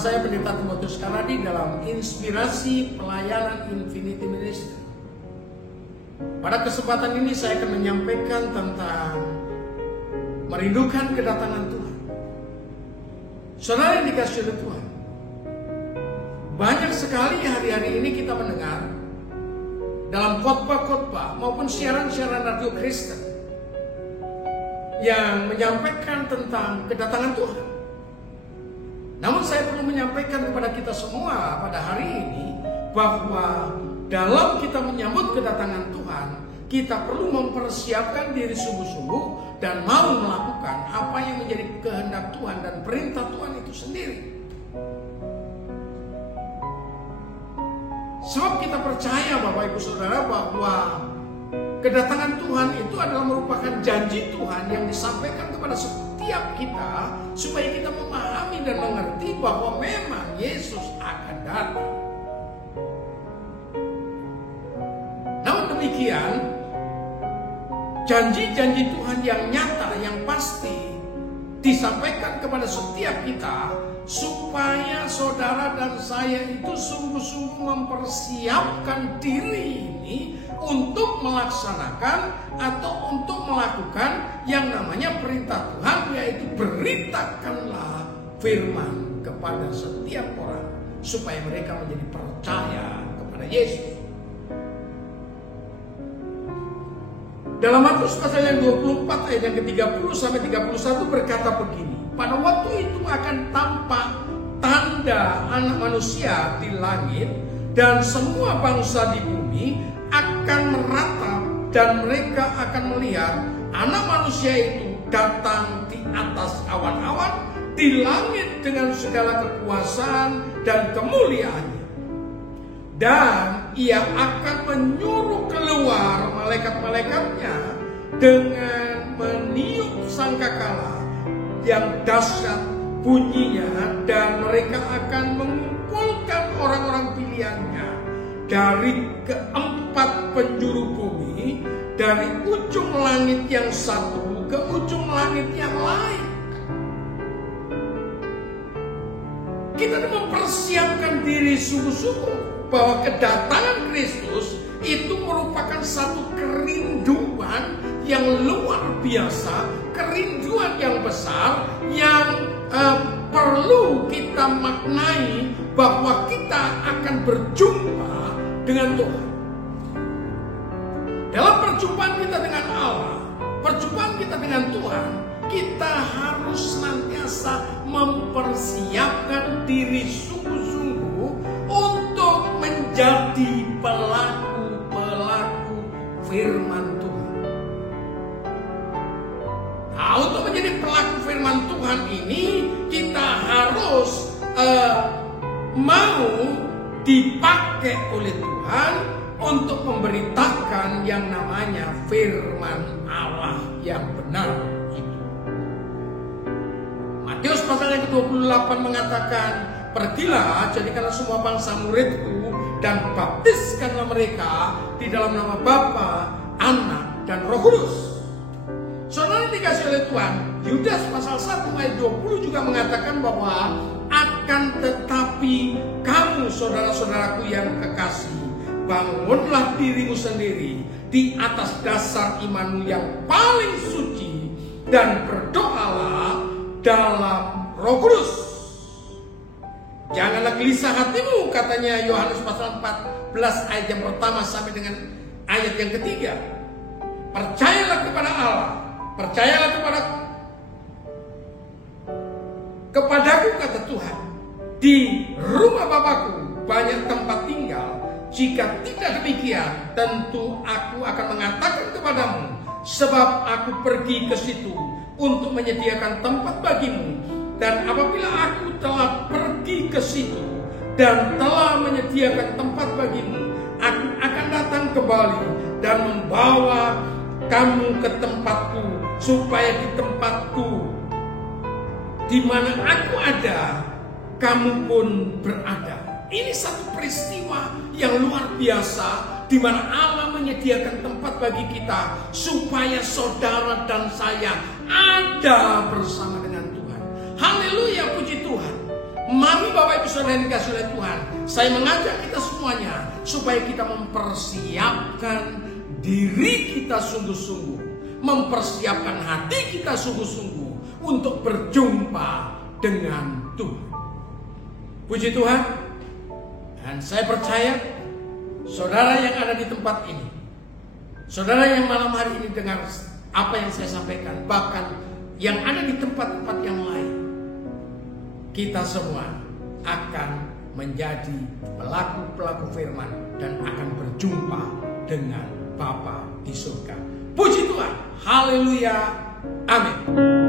saya Pendeta Timotius Karadi dalam Inspirasi Pelayanan Infinity Ministry. Pada kesempatan ini saya akan menyampaikan tentang merindukan kedatangan Tuhan. Saudara yang dikasihi oleh Tuhan, banyak sekali hari-hari ini kita mendengar dalam khotbah-khotbah maupun siaran-siaran radio Kristen yang menyampaikan tentang kedatangan Tuhan. Namun saya perlu menyampaikan kepada kita semua pada hari ini bahwa dalam kita menyambut kedatangan Tuhan, kita perlu mempersiapkan diri sungguh-sungguh dan mau melakukan apa yang menjadi kehendak Tuhan dan perintah Tuhan itu sendiri. Sebab kita percaya Bapak Ibu Saudara bahwa kedatangan Tuhan itu adalah merupakan janji Tuhan yang disampaikan kepada setiap kita supaya kita memahami dan mengerti bahwa memang Yesus akan datang. Namun demikian, janji-janji Tuhan yang nyata, yang pasti disampaikan kepada setiap kita supaya saudara dan saya itu sungguh-sungguh mempersiapkan diri ini untuk melaksanakan atau untuk melakukan yang namanya perintah Tuhan, yaitu beritakanlah firman kepada setiap orang supaya mereka menjadi percaya kepada Yesus. Dalam Markus pasal yang 24 ayat yang ke-30 sampai 31 berkata begini, pada waktu itu akan tampak tanda Anak Manusia di langit, dan semua bangsa di bumi akan meratap, dan mereka akan melihat Anak Manusia itu datang di atas awan-awan di langit dengan segala kekuasaan dan kemuliaannya. Dan ia akan menyuruh keluar malaikat-malaikatnya dengan meniup sangkakala yang dahsyat bunyinya, dan mereka akan mengumpulkan orang-orang pilihannya dari keempat penjuru bumi, dari ujung langit yang satu ke ujung langit yang lain. Kita mempersiapkan diri sungguh-sungguh bahwa kedatangan Kristus itu merupakan satu kerinduan yang luar biasa, kerinduan yang besar yang perlu kita maknai bahwa kita akan berjumpa dengan Tuhan. Dalam perjumpaan kita dengan Allah, perjumpaan kita dengan Tuhan, kita harus senantiasa mempersiapkan diri sungguh-sungguh untuk menjadi pelaku-pelaku firman Tuhan. Nah, untuk menjadi pelaku firman Tuhan ini kita harus mau dipakai oleh Tuhan untuk memberitakan yang namanya firman Allah yang benar itu. Matius pasal yang ke-28 mengatakan, pergilah, jadikanlah semua bangsa muridku, dan baptiskanlah mereka di dalam nama Bapa, Anak, dan Roh Kudus. Saudara dikasih oleh Tuhan, Yudas pasal 1 ayat 20 juga mengatakan bahwa akan tetapi kamu saudara-saudaraku yang kekasih, bangunlah dirimu sendiri di atas dasar imanmu yang paling suci, dan berdoalah dalam Roh Kudus. Janganlah gelisah hatimu, katanya Yohanes pasal 14 ayat yang pertama sampai dengan ayat yang ketiga. Percayalah kepada Allah, percayalah kepadaku, kata Tuhan. Di rumah Bapakku banyak tempat tinggal. Jika tidak demikian, tentu aku akan mengatakan kepadamu, sebab aku pergi ke situ untuk menyediakan tempat bagimu. Dan apabila aku telah pergi ke situ dan telah menyediakan tempat bagimu, aku akan datang kembali dan membawa kamu ke tempatku, supaya di tempatku di mana aku ada, kamu pun berada. Ini satu peristiwa yang luar biasa, di mana Allah menyediakan tempat bagi kita supaya saudara dan saya ada bersama dengan Tuhan. Haleluya, puji Tuhan. Mari Bapak Ibu Saudara yang dikasihi oleh Tuhan, saya mengajak kita semuanya supaya kita mempersiapkan diri kita sungguh-sungguh, mempersiapkan hati kita sungguh-sungguh untuk berjumpa dengan Tuhan. Puji Tuhan. Dan saya percaya saudara yang ada di tempat ini, saudara yang malam hari ini dengar apa yang saya sampaikan, bahkan yang ada di tempat-tempat yang lain, kita semua akan menjadi pelaku-pelaku firman dan akan berjumpa dengan Bapa di surga. Puji Tuhan. Haleluya. Amin.